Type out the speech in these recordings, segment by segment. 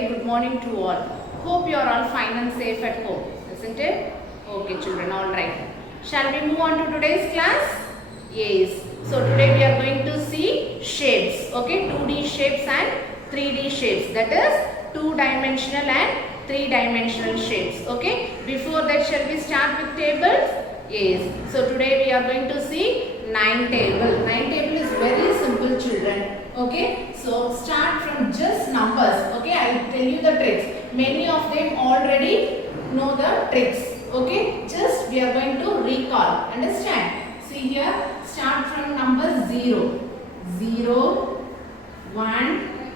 very good morning to all. Hope you are all fine and safe at home, isn't it? Okay children, all right. Shall we move on to today's class? Yes. So today we are going to see shapes, okay, 2D shapes and 3D shapes, that is 2-dimensional and 3-dimensional shapes, okay. Before that, shall we start with tables? Yes. So today we are going to see 9 table. 9 table is very simple children. Okay, so start from just numbers. Okay, I will tell you the tricks. Many of them already know the tricks. Okay, just we are going to recall. Understand? See here, start from number 0. 0, 1,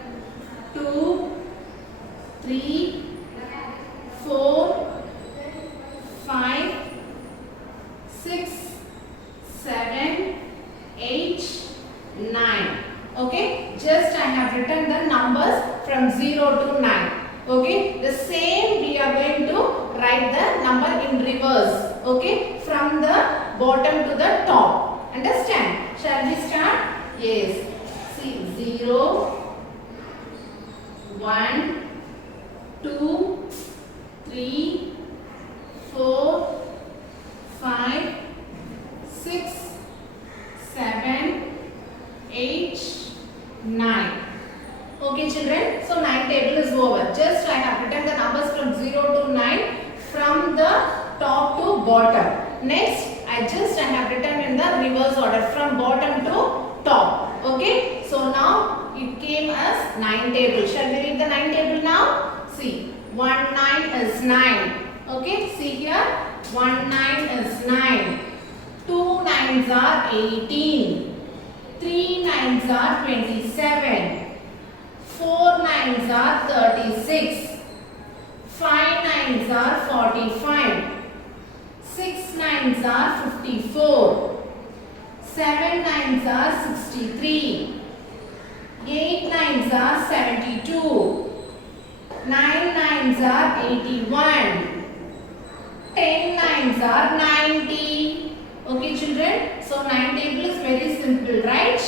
2, 3, 4, 5, 6, 7, 8, 9. Okay, just I have written the numbers from 0 to 9. Okay, the same we are going to write the number in reverse. Okay, from the bottom to the top. Understand? Shall we start? Yes. See, 0, 1, 2, 3, 4, 5, 6, 7, 8, 9. Okay children, so 9 table is over. Just I have written the numbers from 0 to 9 from the top to bottom. Next, I have written in the reverse order from bottom to top. Okay, so now it came as 9 table. Shall we read the 9 table now? See, 1 9 is 9. Okay, see here, 1 9 is 9. 2 9s are 18. 3 9s are 27. 4 9s are 36. 5 9s are 45. 6 9s are 54. 7 9s are 63. 8 9s are 72. 9 9s are 81. 10 9s are 90. Okay children, so 9 table is very simple, right?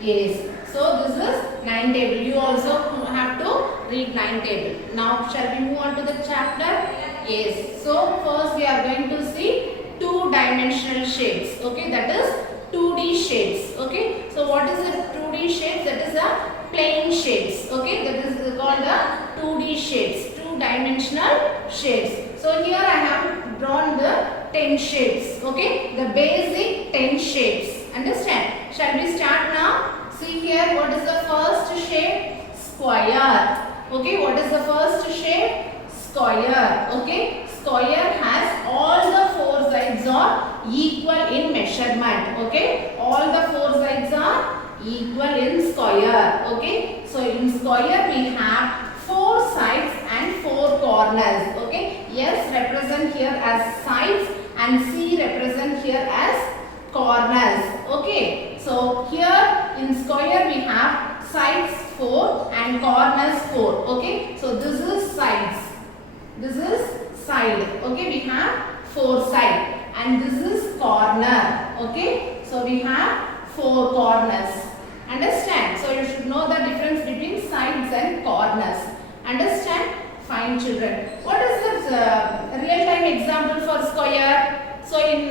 Yes. So this is 9 table. You also have to read 9 table. Now shall we move on to the chapter? Yes. So first we are going to see 2-dimensional shapes. Okay, that is 2D shapes. Okay. So what is the 2D shapes? That is a plane shapes. Okay, that is called the 2D shapes. 2-dimensional shapes. So here I have drawn the 10 shapes. Okay, the basic 10 shapes. Understand? Shall we start now? See here, what is the first shape? Square. Okay, what is the first shape? Square. Okay, square has all the 4 sides are equal in measurement. Okay, all the 4 sides are equal in square. Okay, so in square we have 4 sides and 4 corners. Okay, S represent here as sides and C represent here as corners. Okay, so here in square we have sides 4 and corners 4. Okay, so this is sides, this is side. Okay, we have 4 sides and this is corner. Okay, so we have 4 corners. Understand? So you should know the difference between sides and corners. Understand? Fine children. What is the real-time example for square? So in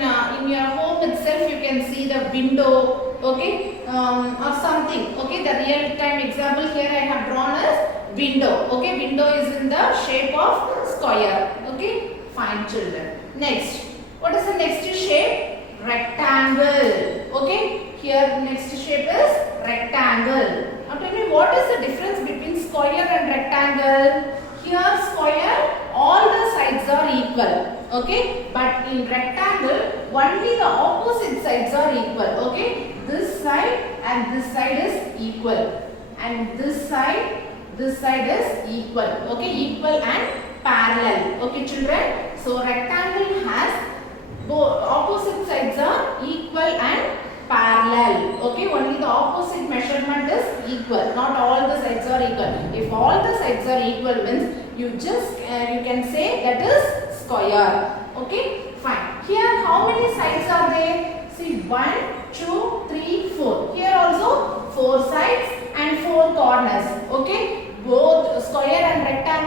your home itself you can see the window, okay, or something. Okay, the real-time example here I have drawn as window. Okay, window is in the shape of square. Okay, fine children. Next, what is the next shape? Rectangle. Okay, here next shape is rectangle. Now tell me, what is the difference between square and rectangle? Here square, all the sides are equal. Okay, but in rectangle, only the opposite sides are equal. Okay, this side and this side is equal, and this side is equal. Okay, equal and parallel. Okay children, so rectangle has both opposite sides are equal and parallel. Okay, only the opposite measurement is equal, not all the sides are equal. If all the sides are equal means you just you can say that is square. Okay, fine. Here how many sides are there? See, 1, 2, 3, 4. Here also 4 sides and 4 corners. Okay, both square and rectangle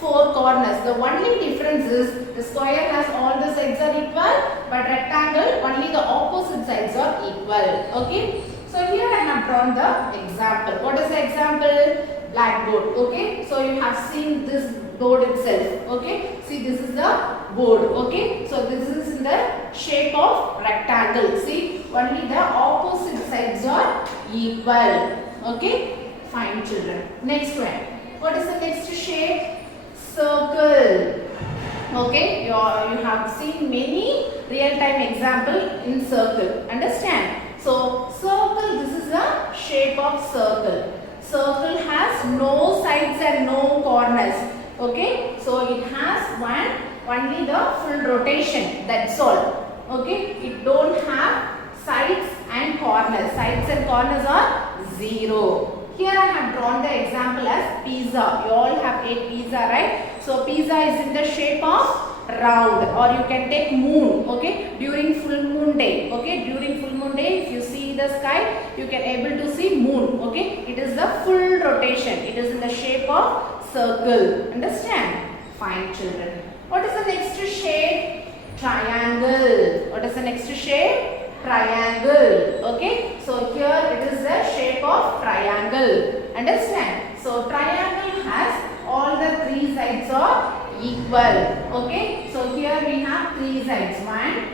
4 corners. The only difference is the square has all the sides are equal, but rectangle only the opposite sides are equal. Okay. So here I have drawn the example. What is the example? Blackboard. Okay. So you have seen this board itself. Okay. See, this is the board. Okay. So this is in the shape of rectangle. See, only the opposite sides are equal. Okay. Fine, children. Next one. What is the next shape? Circle. Okay. You have seen many real-time example in circle. Understand? So circle. This is the shape of circle. Circle has no sides and no corners. Okay, so it has only the full rotation. That's all. Okay, it don't have sides and corners. Sides and corners are 0. Here I have drawn the example as pizza. You all have ate pizza, right? So pizza is in the shape of round, or you can take moon. Okay, during full moon day. Okay, during full moon day, if you see the sky, you can able to see moon. Okay, it is the full rotation. It is in the shape of circle. Understand? Fine, children. What is the next shape? Triangle. What is the next shape? Triangle. Okay, so here it is the shape of triangle. Understand? So triangle has all the 3 sides are equal. Okay, so here we have 3 sides. 1,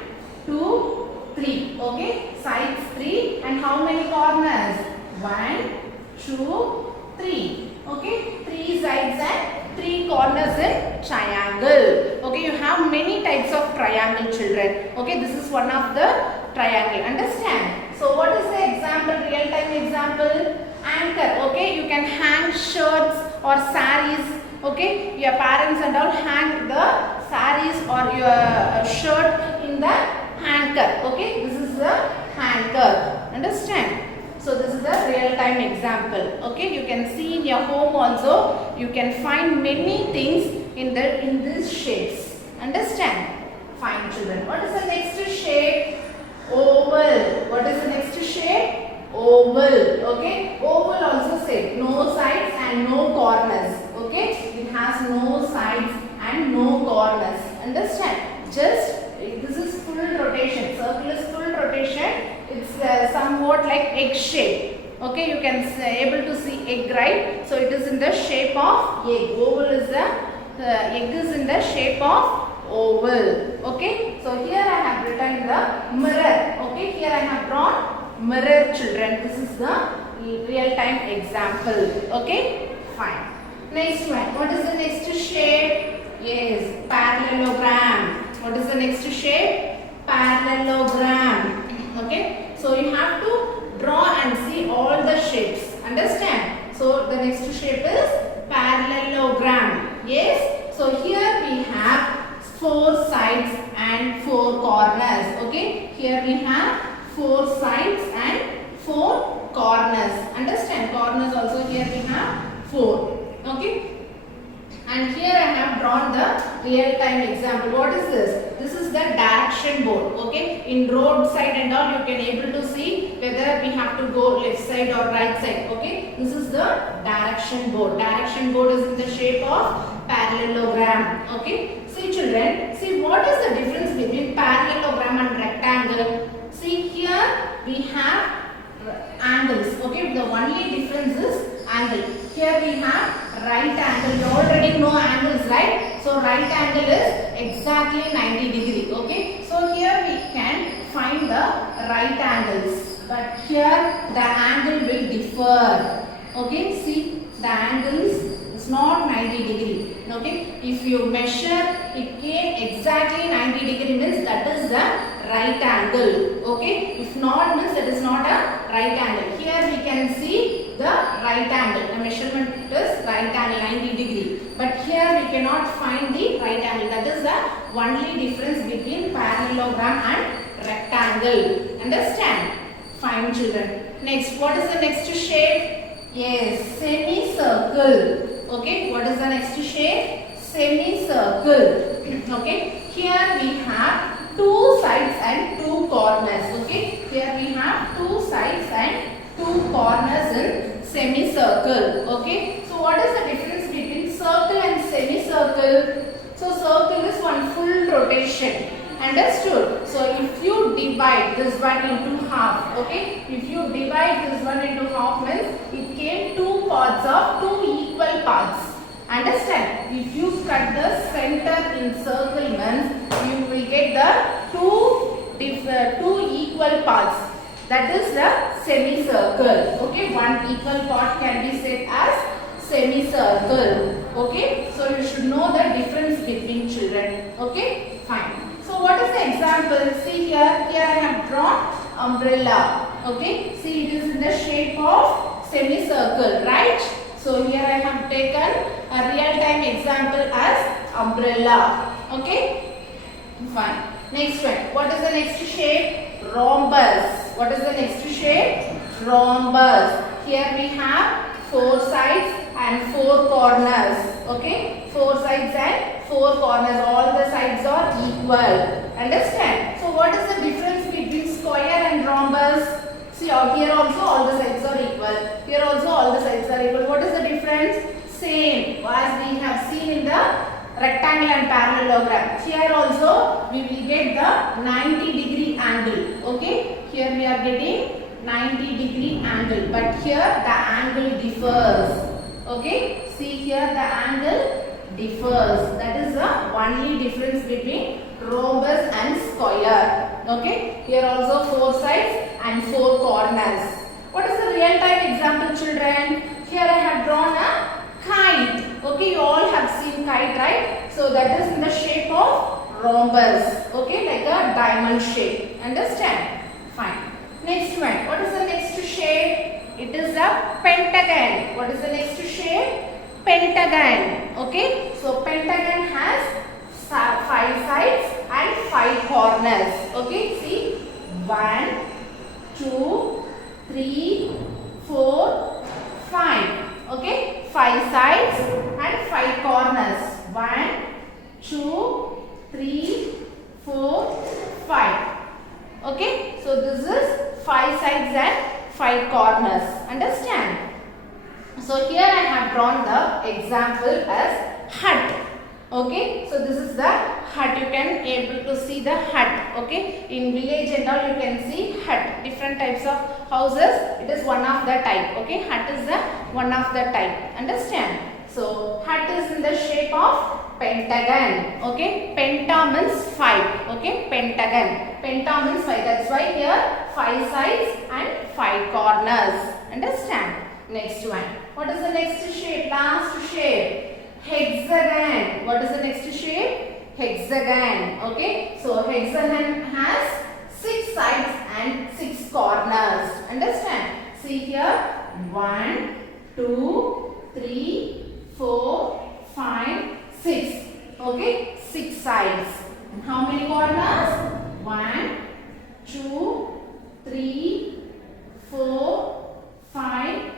2, 3. Okay, sides 3, and how many corners? 1, 2, 3. Okay, 3 sides and 3 corners in triangle. Okay, you have many types of triangle, children. Okay, this is one of the triangle. Understand? So what is the example, real time example? Anchor. Okay, you can hang shirts or saris. Okay, your parents and all hang the saris or your shirt in the hanger. Okay, this is the hanger. Understand? So this is the real time example. Okay, you can see in your home also. You can find many things in these shapes. Understand? Fine, children. What is the next shape? Oval. What is the next shape? Oval. Okay, oval also said no sides and no corners. Okay, it has no sides and no corners. Understand? Just this is full rotation. Circle is full rotation. It's somewhat like egg shape. Okay, you can able to see egg, right? So it is in the shape of egg. Oval is the egg is in the shape of oval. Okay, so here I have written the mirror. Okay, here I have drawn mirror, children. This is the real time example. Okay, fine. Next one. What is the next shape? Yes, parallelogram. What is the next shape? Parallelogram. Okay, so you have to draw and see all the shapes. Understand? So the next shape is parallelogram. Yes, so here we have 4 sides and 4 corners. Okay, here we have 4 sides and 4 corners. Understand? Corners also here we have 4. Okay, and here I have drawn the real time example. What is this? This is the direction board. Okay, in road side and all you can able to see whether we have to go left side or right side. Okay, this is the direction board. Direction board is in the shape of parallelogram. Okay, see, children, see what is the difference between parallelogram and rectangle? See, here we have angles. Okay, the only difference is angle. Here we have right angle. You already know angles, right? So right angle is exactly 90 degree. Okay, so here we can find the right angles, but here the angle will differ. Okay, see, the angles is not 90 degree. Okay, if you measure it came exactly 90 degree means that is the right angle. Okay, if not means that is not a right angle. Here we can see the right angle. The measurement is right angle 90 degree. But here we cannot find the right angle. That is the only difference between parallelogram and rectangle. Understand? Fine, children. Next, what is the next shape? Yes, semicircle. Okay, what is the next shape? Semicircle. Okay, here we have 2 sides and 2 corners. Okay, here we have 2 sides and 2 corners in semicircle. Okay, so what is the difference between circle and semicircle? circle? So circle is one full rotation. Understood? So if you divide this one into half, okay? If you divide this one into half means it came two parts of two equal parts. Understand? If you cut the center in circle means you will get the two equal parts. That is the semicircle. Okay, one equal part can be said as semicircle. Okay, so you should know the difference between children. Okay, fine. So what is the example? See here. Here I have drawn umbrella. Okay, see it is in the shape of semicircle, right? So here I have taken a real-time example as umbrella. Okay, fine. Next one. What is the next shape? Rhombus. What is the next shape? Rhombus. Here we have four sides and four corners. Okay, four sides and four corners. All the sides are equal. Understand? So what is the difference between square and rhombus? See, here also all the sides are equal. Here also all the sides are equal. What is the difference? Same as we have seen in the rectangle and parallelogram. Here also we will get the 90-degree angle. Okay, here we are getting 90-degree angle, but here the angle differs. Okay, see here the angle differs. That is the only difference between rhombus and square. Okay, here also four sides and four corners. What is the real-time example, children? Here I have drawn a kite. Okay, you all have seen kite, right? So that is in the shape of rhombus. Okay, like a diamond shape. Understand? Fine. Next one. What is the next shape? It is a pentagon. What is the next shape? Pentagon. Okay, so pentagon has 5 sides and 5 corners. Okay, see, 1, 2, 3, 4, 5. Okay, 5 sides and 5 corners. 1, 2, 3, 4, 5. Okay, so this is 5 sides and 5 corners. Understand? So here I have drawn the example as hut. Okay, so this is the hut. You can able to see the hut. Okay, in village and all you can see hut. Different types of houses. It is one of the type. Okay, hut is the one of the type. Understand? So hut is in the shape of pentagon. Okay, penta means 5. Okay, pentagon. Penta means 5. That's why here 5 sides and 5 corners. Understand? Next one. What is the next shape? Last shape. Hexagon. What is the next shape? Hexagon. Okay. So hexagon has 6 sides and 6 corners. Understand? See here. 1, 2, 3, 4, 5, 6. Okay. 6 sides. And how many corners? 1, 2, 3, 4, 5,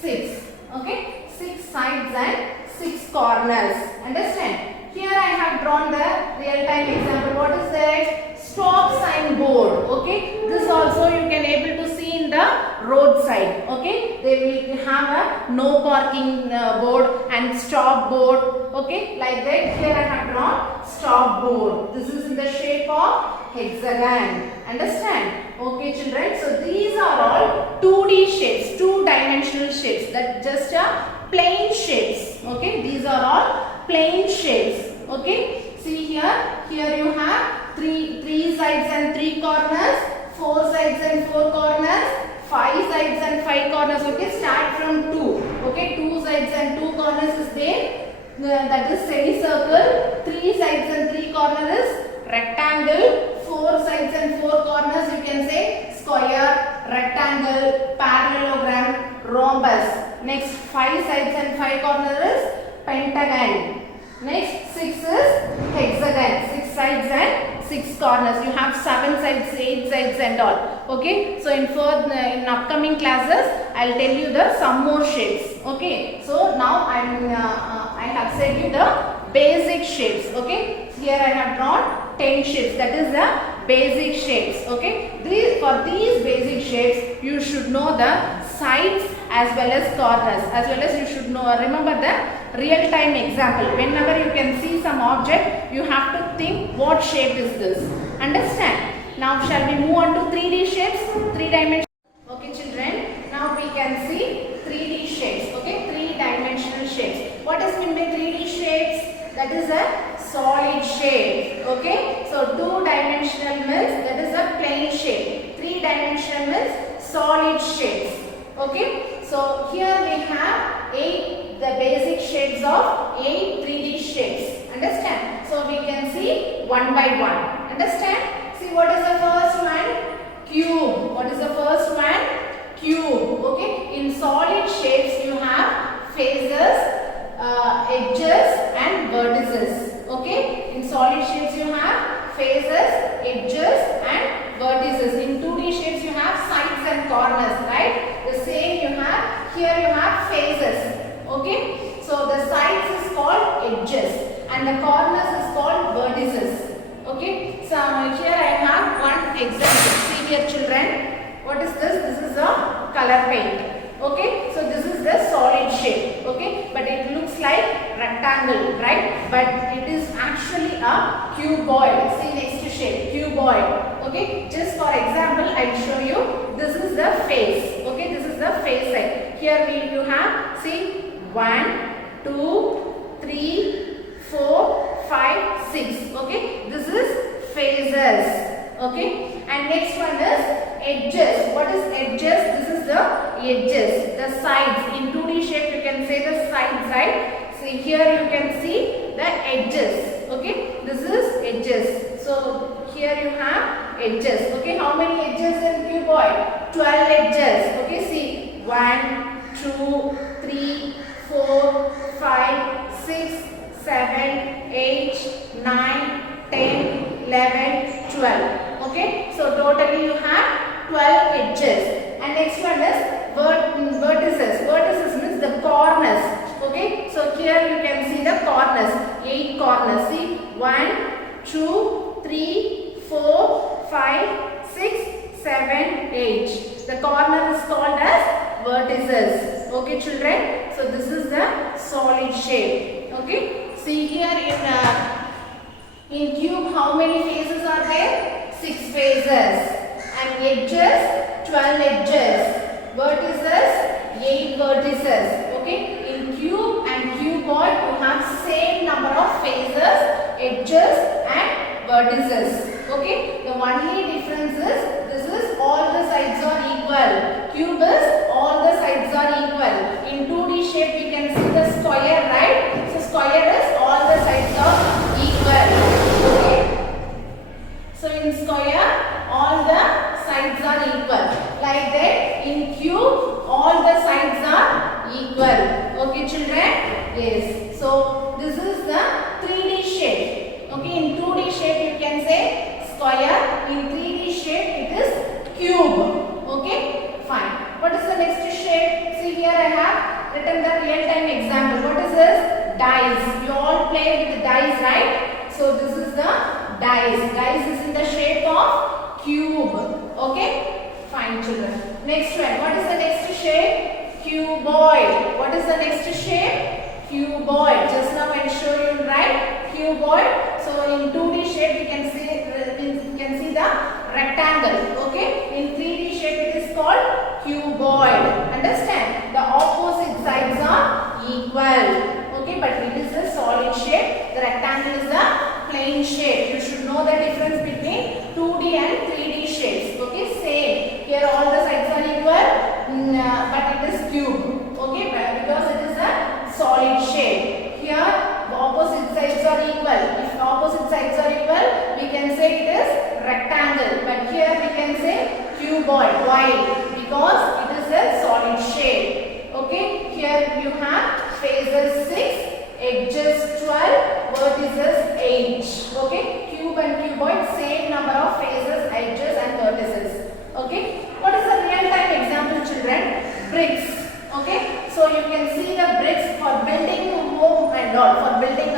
6. Okay. 6 sides and 6 corners. Understand? Here I have drawn the real-time example. What is that? Stop sign board. Okay. This also you can able to see in the roadside. Okay. They will have a no parking board and stop board. Okay. Like that. Here I have drawn stop board. This is in the shape of hexagon. Understand? Okay, children. So these are all 2D shapes, 2-dimensional shapes. That just a plain shapes. Okay, these are all plain shapes. Okay, see here. Here you have three sides and 3 corners, 4 sides and 4 corners, 5 sides and 5 corners. Okay, start from 2. Okay, 2 sides and 2 corners is there. That is semicircle. 3 sides and 3 corners is rectangle. 4 sides and 4 corners you can say square, rectangle, parallelogram, rhombus. Next 5 sides and 5 corners is pentagon. Next 6 is hexagon. 6 sides and 6 corners. You have 7 sides, 8 sides and all. Okay. So in upcoming classes I will tell you the some more shapes. Okay. So now I have said you the basic shapes. Okay. Here I have drawn 10 shapes. That is the basic shapes. Okay. For these basic shapes you should know the sides as well as corners. As well as you should know, remember the real time example. Whenever you can see some object, you have to think what shape is this. Understand? Now shall we move on to 3D shapes, 3 dimensions. Okay children, now we can see 3D shapes. Okay, 3-dimensional shapes. What is meant by 3D shapes? That is a solid shape. Okay, so 2-dimensional means that is a plane shape. 3-dimensional means solid shapes. Okay, so here we have 8 the basic shapes of 8 3D shapes. Understand? So we can see one by one. Understand? See what is the first one? Cube. What is the first one? Cube. Okay, in solid shapes you have faces, edges and vertices. Okay, in solid shapes you have faces, edges and vertices. In 2D shapes you have sides and corners, right? The same you have, here you have faces. Okay, so the sides is called edges and the corners is called vertices. Okay, so here I have one example. See here children, what is this? This is a color paint. Okay, so this is the solid shape. Okay, but it looks like rectangle, right? But it is actually a cuboid. See next shape, cuboid. Okay, just for example I will show you. This is the face. Okay, this is the face side. Here you have, see, 1, 2, 3, 4, 5, 6. Okay, this is faces. Okay, and next one is edges. What is edges? This is the edges, the sides. In 2D shape you can say the sides, right? See here you can see the edges. Okay, this is edges. So here you have edges. Okay, how many edges in cuboid? 12 edges. Okay, see, 1, 2, 3, 4, 5, 6, 7, 8, 9, 10, 11, 12. Okay, so totally you have 12 edges. And next one is vertices. Vertices means the corners. Okay, so here you can see the corners, 8 corners. See, 1, 2, 3, 4, 5, 6, 7, 8. The corner is called as vertices. Okay children, so this is the solid shape. Okay, see here in cube how many faces are there? 6 faces. And edges, 12 edges. Vertices, 8 vertices. Okay, in cube and cuboid you have same number of faces, edges and vertices. Okay, the only difference is this is all the sides are equal. Cube is all the sides are equal. In 2D shape we can see the square, right? So square is all the sides are equal. Okay, so in square all the sides are equal. Like that in cube all the sides are equal. Okay children? Yes. So this is the 3D shape. Okay, in 2D shape you can say square. In 3D shape it is cube. Okay, fine. What is the next shape? See here I have written the real-time example. What is this? Dice. You all play with the dice, right? So this is the dice. Dice is in the shape of cube. Okay, fine children. Next one. What is the next shape? Cuboid. What is the next shape? Cuboid. Just now I show you, right? Cuboid. So in 2D shape you can see the rectangle. Okay. In 3D shape it is called cuboid. Understand? The opposite sides are equal. Okay, but it is a solid shape. The rectangle is a plane shape. You should know the difference between 2D and 3D shapes. Okay, same. Here all the sides are equal, but it is cube. Okay, because it is a solid shape. Here the opposite sides are equal. If opposite sides are equal, we can say it is rectangle. But here we can say cuboid. Why? Because it is a solid shape. Okay, here you have faces 6, edges 12, vertices 8. Okay, cube and cuboid same number of faces, edges and vertices. Okay, what is the real-time example children? Bricks. Okay, so you can see the bricks for building a home and all, for building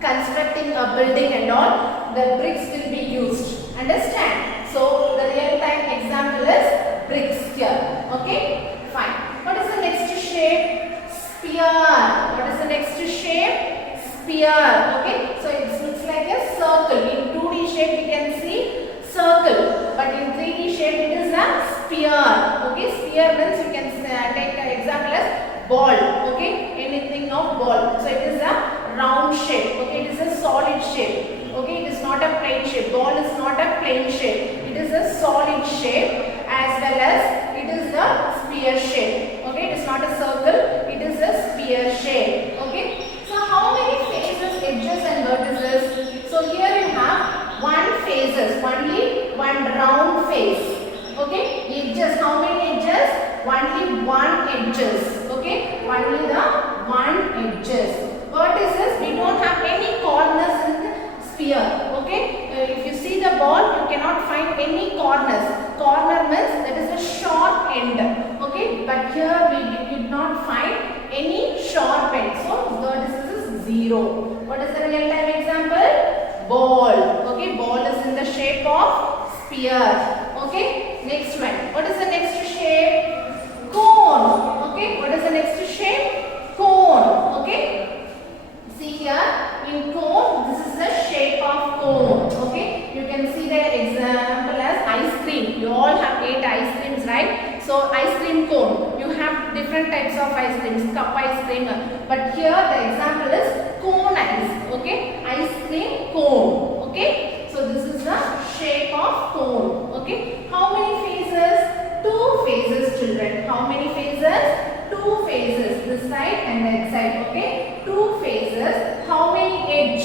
constructing a building and all, the bricks will be used. Understand? So the real-time example is bricks here. Okay. sphere. Okay, so it looks like a circle. In 2D shape we can see circle, but in 3D shape it is a sphere. Okay, sphere means you can take an example as ball. Okay, anything of ball. So it is a round shape. Okay, it is a solid shape. Okay, it is not a plain shape. Ball is not a plain shape. It is a solid shape as well as it is a sphere shape. Okay, it is not a circle. It is a sphere shape. Okay, so how many faces, edges and vertices? So here you have one faces, only one round face. Okay, edges, how many edges? Only one edges. Okay, only the one edges. Vertices, we don't have any corners in the sphere. Okay, if you see the ball, you cannot find any corners. Corner means that is a sharp end. Okay, but here we did not find any sharp end. So vertices is 0. What is the real time example? Ball. Okay, ball is in the shape of sphere. Okay, next one. What is the next shape? Cone. Okay, what is the next shape? Cone. Okay, see here in cone, this is the shape of cone. Okay, you can see the example as ice cream. You all have ate ice creams, right? So ice cream cone, you have different types of ice creams, cup ice cream, but here the example is cone ice. Okay, ice cream cone. Okay, so this is the shape of cone. Okay, how many faces? 2 faces, children. How many faces? 2 faces, this side and that side. Okay, 2 faces. How many edge?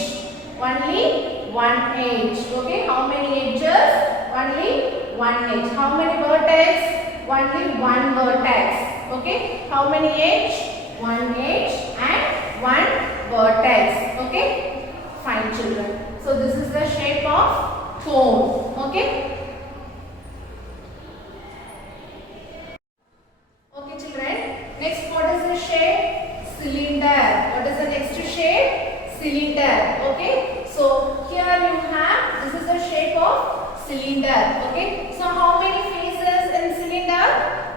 Only one edge. Okay, how many edges? Only one edge. How many vertex? Only one vertex. Okay, how many edge? One edge and one vertex. Okay, fine, children. So this is the shape of cone. Okay. Okay, children. Next, what is the shape? Cylinder. What is the next shape? Cylinder. Okay, so here you have, this is the shape of cylinder. Okay, so how many faces in cylinder?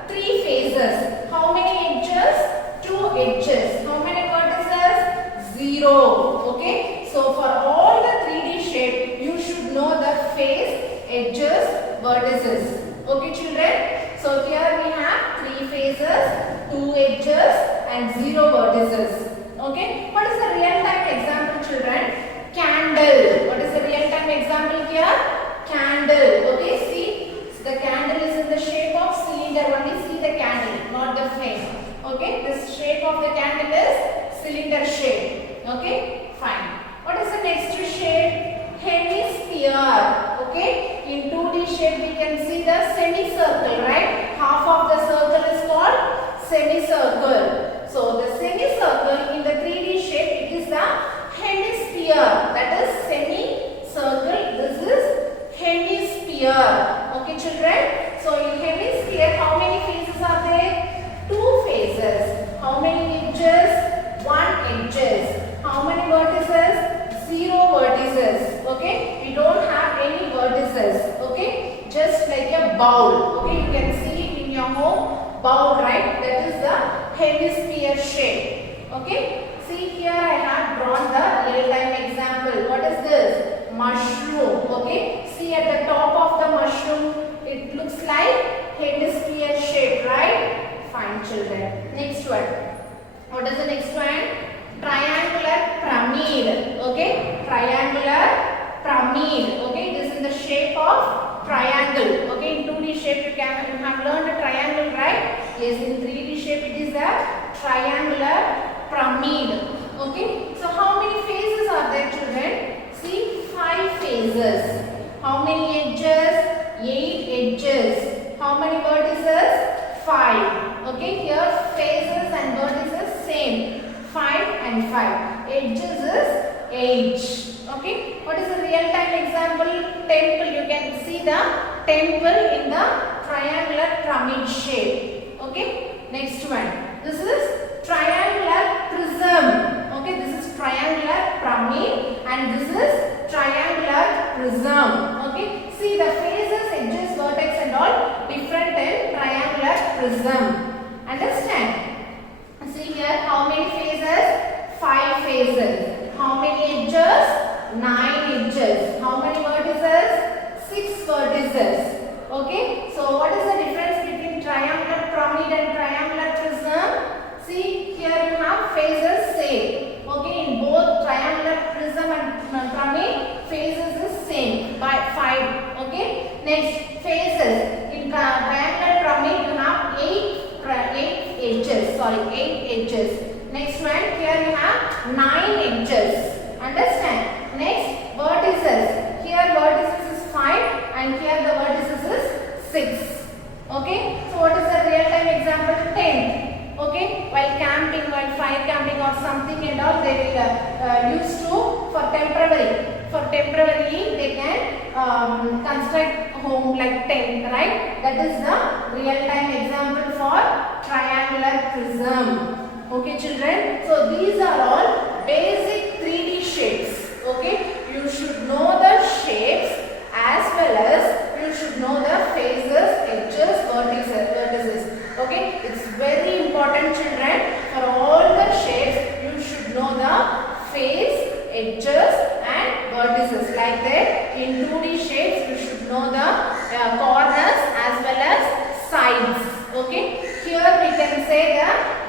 3 faces. How many edges? 2 edges. How many vertices? 0. Okay, so for all the 3D shape, you should know the face, edges, vertices. Okay, children. So here we have 3 faces, 2 edges and 0 vertices. Okay, what is the real time example, children? Candle. What is the real time example here? Candle. Okay, see, the candle is in the shape of cylinder. Only see the candle, not the flame. Okay, this shape of the candle is cylinder shape. Okay, fine. What is the next shape? Hemisphere. Okay, in 2D shape we can see the semicircle, right? Half of the circle is called semicircle. So the semicircle in the 3D shape, it is the hemisphere. That is semicircle. This is hemisphere. Okay, children. So in hemisphere, how many faces are there? 2 faces. How many edges? 1 edges. How many vertices? 0 vertices. Okay, we don't have any vertices. Okay, just like a bowl. Okay, you can see it in your home bowl, right? That is the hemisphere shape. Okay, see here I have drawn the real time example. What is this? Mushroom. Okay, see at the top of the mushroom, it looks like hemisphere shape, right? Fine, children. Next one. What is the next one? Triangular pyramid. Okay, triangular pyramid. Okay, it is in the shape of triangle. Okay, in 2D shape you have learned a triangle, right? Yes, in 3D shape it is a triangular pyramid. Okay, so how many faces are there, children? See, 5 faces. How many edges? 8 edges. How many vertices? 5. Okay, here faces and vertices same. 5 and 5. Edges is 8. Okay, what is the real time example? Temple. You can see the temple in the triangular pyramid shape. Okay, next one. This is triangular prism. Okay, this is triangular pyramid and this is triangular prism. Okay, see the faces, edges, vertex and all different in triangular prism. Understand? See here, how many phases? 5 phases. How faces same. Okay, in both triangular prism and pyramid, faces is same by 5. Okay, next faces in triangular pyramid you have 8 edges. Sorry, 8 edges. Next one, here you have 9 edges. Understand? Next, vertices. Here vertices is 5 and here the vertices is 6. Okay, so what is the real time example? Tent. Okay, while camping, while fire camping or something and all, they will use to for temporary. For temporarily, they can construct home like tent, right? That is the real time example for triangular prism. Okay, children. So these are all basic 3D shapes. Okay, you should know the shapes as well as you should know the faces, edges, vertices. Okay, it's very important, children. For all the shapes, you should know the face, edges, and vertices. Like that, in 2D shapes, you should know the corners as well as sides. Okay, here we can say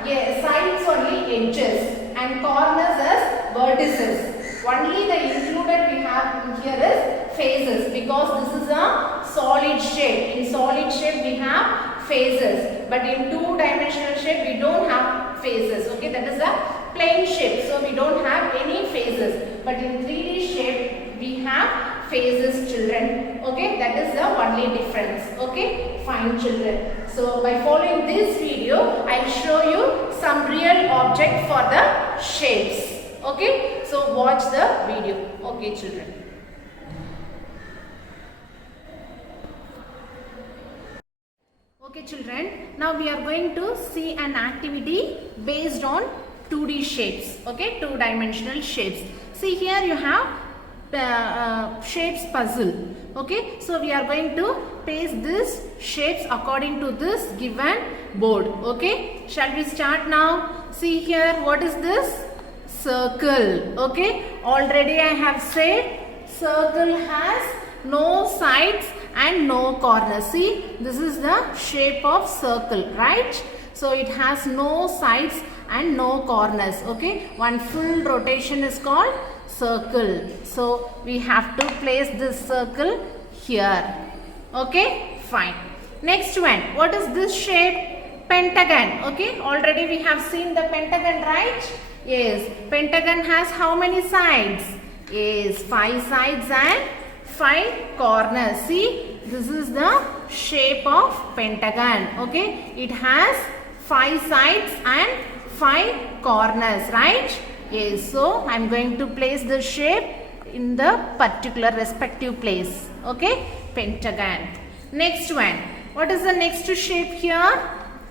the sides only edges and corners as vertices. Only the included we have here is faces because this is a solid shape. In solid shape we have faces, but in 2-dimensional shape we don't have faces. Okay, that is a plane shape, so we don't have any faces. But in 3D shape we have faces, children. Okay, that is the only difference. Okay, fine, children. So by following this video, I will show you some real object for the shapes. Okay, so watch the video. Okay, children. Okay, children. Now we are going to see an activity based on 2D shapes. Okay, 2-dimensional shapes. See, here you have shapes puzzle. Okay, so we are going to paste these shapes according to this given board. Okay, shall we start now? See here, what is this? Circle. Okay, already I have said circle has no sides and no corners. See, this is the shape of circle, right? So it has no sides and no corners. Okay, one full rotation is called circle. So we have to place this circle here. Okay, fine. Next one, what is this shape? Pentagon. Okay, already we have seen the pentagon, right? Yes, pentagon has how many sides? Yes, 5 sides and 5 corners. See, this is the shape of pentagon. Okay, it has 5 sides and 5 corners, right? Yes, so I am going to place the shape in the particular respective place. Okay, pentagon. Next one, what is the next shape here?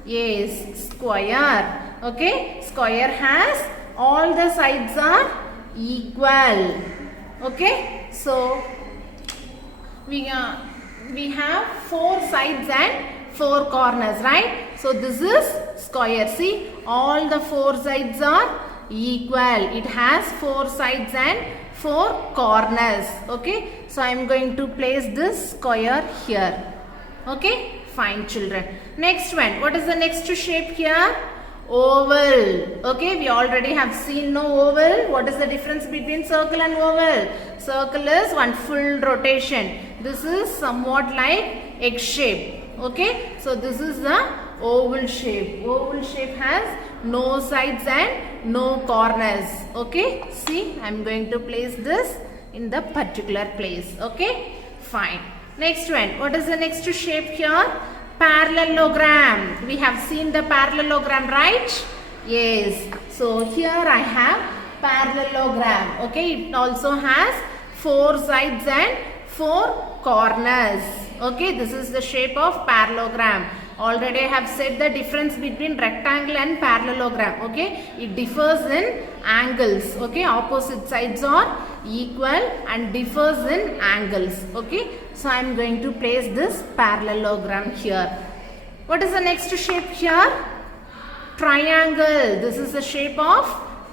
Yes, square. Okay, square has all the sides are equal. Okay, so we have 4 sides and 4 corners, right? So this is square. See, all the 4 sides are equal. It has 4 sides and 4 corners. Okay, so I am going to place this square here. Okay, fine, children. Next one, what is the next shape here? Oval. Okay, we already have seen no oval. What is the difference between circle and oval? Circle is one full rotation. This is somewhat like egg shape. Okay, so this is the oval shape. Oval shape has no sides and no corners. Okay, see, I am going to place this in the particular place. Okay, fine. Next one, what is the next shape here? Parallelogram. We have seen the parallelogram, right? Yes. So here I have parallelogram. Okay, it also has 4 sides and 4 corners. Okay, this is the shape of parallelogram. Already I have said the difference between rectangle and parallelogram. Okay, it differs in angles. Okay, opposite sides are equal and differs in angles. Okay, so I am going to place this parallelogram here. What is the next shape here? Triangle. This is the shape of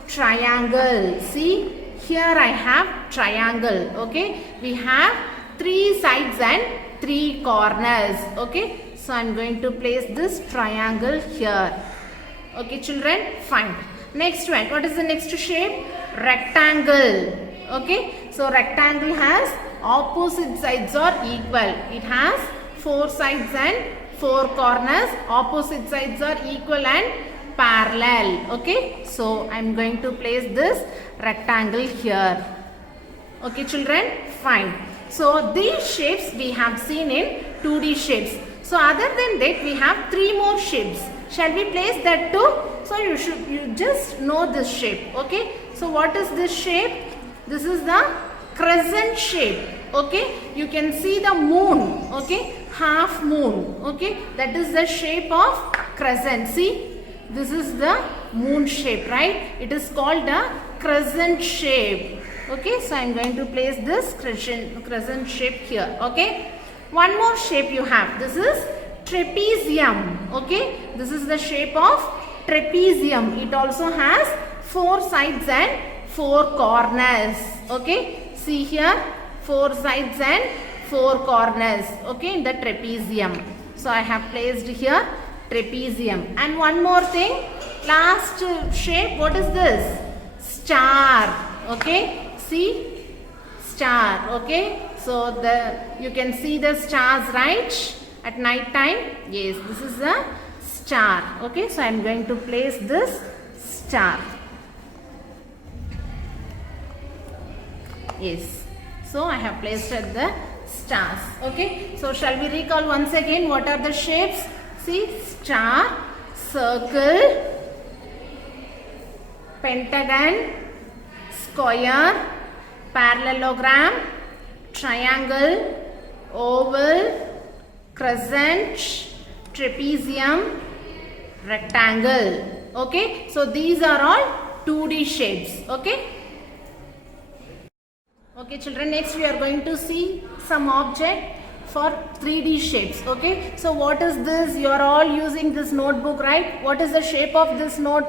triangle. See, here I have triangle. Okay, we have 3 sides and 3 corners. Okay, so I am going to place this triangle here. Okay, children, fine. Next one, what is the next shape? Rectangle. Okay, so rectangle has opposite sides are equal. It has 4 sides and 4 corners. Opposite sides are equal and parallel. Okay, so I am going to place this rectangle here. Okay children, fine. So these shapes we have seen in 2D shapes. So other than that we have 3 more shapes. Shall we place that too? So you just know this shape. Okay, so what is this shape? This is the crescent shape. Okay, you can see the moon. Okay, half moon. Okay, that is the shape of crescent. See, this is the moon shape, right? It is called a crescent shape. Okay, so I am going to place this crescent shape here. Okay, one more shape you have. This is trapezium. Okay, this is the shape of trapezium. It also has 4 sides and 4 corners. Okay, see here, 4 sides and 4 corners. Okay, in the trapezium. So I have placed here trapezium. And one more thing, last shape, what is this? Star. Okay, see, star. Okay, so you can see the stars, right, at night time. Yes, this is a star. Okay, so I am going to place this star. Yes, so I have placed at the stars. Okay, so shall we recall once again what are the shapes? See, star, circle, pentagon, square, parallelogram, triangle, oval, crescent, trapezium, rectangle. Okay, so these are all 2D shapes. Okay. Okay children, next we are going to see some object for 3D shapes. Okay, so what is this? You are all using this notebook, right? What is the shape of this note?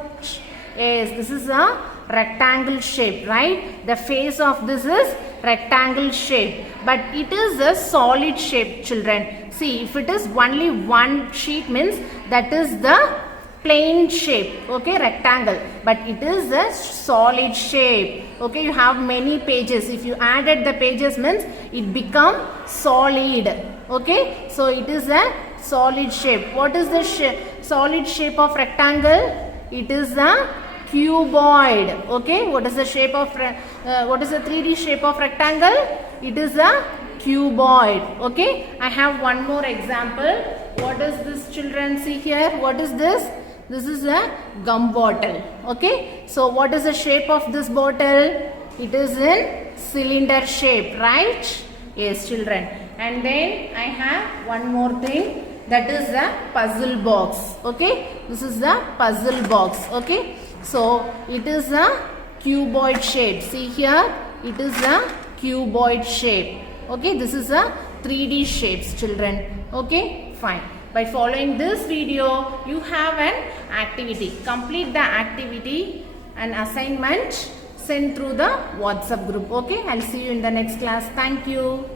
Yes, this is a rectangle shape, right? The face of this is rectangle shape, but it is a solid shape, children. See, if it is only one sheet means that is the plain shape, okay, rectangle, but it is a solid shape. Okay, you have many pages. If you added the pages means it become solid. Okay, so it is a solid shape. What is the solid shape of rectangle? It is a cuboid. Okay, what is the shape of what is the 3D shape of rectangle? It is a cuboid. Okay, I have one more example. What is this, children? See here, what is this? This is a gum bottle. Okay, so what is the shape of this bottle? It is in cylinder shape, right? Yes, children. And then I have one more thing, that is a puzzle box. Okay, this is a puzzle box. Okay, so it is a cuboid shape. See here, it is a cuboid shape. Okay, this is a 3D shapes, children. Okay, fine. By following this video, you have an activity. Complete the activity and assignment, send through the WhatsApp group. Okay, I'll see you in the next class. Thank you.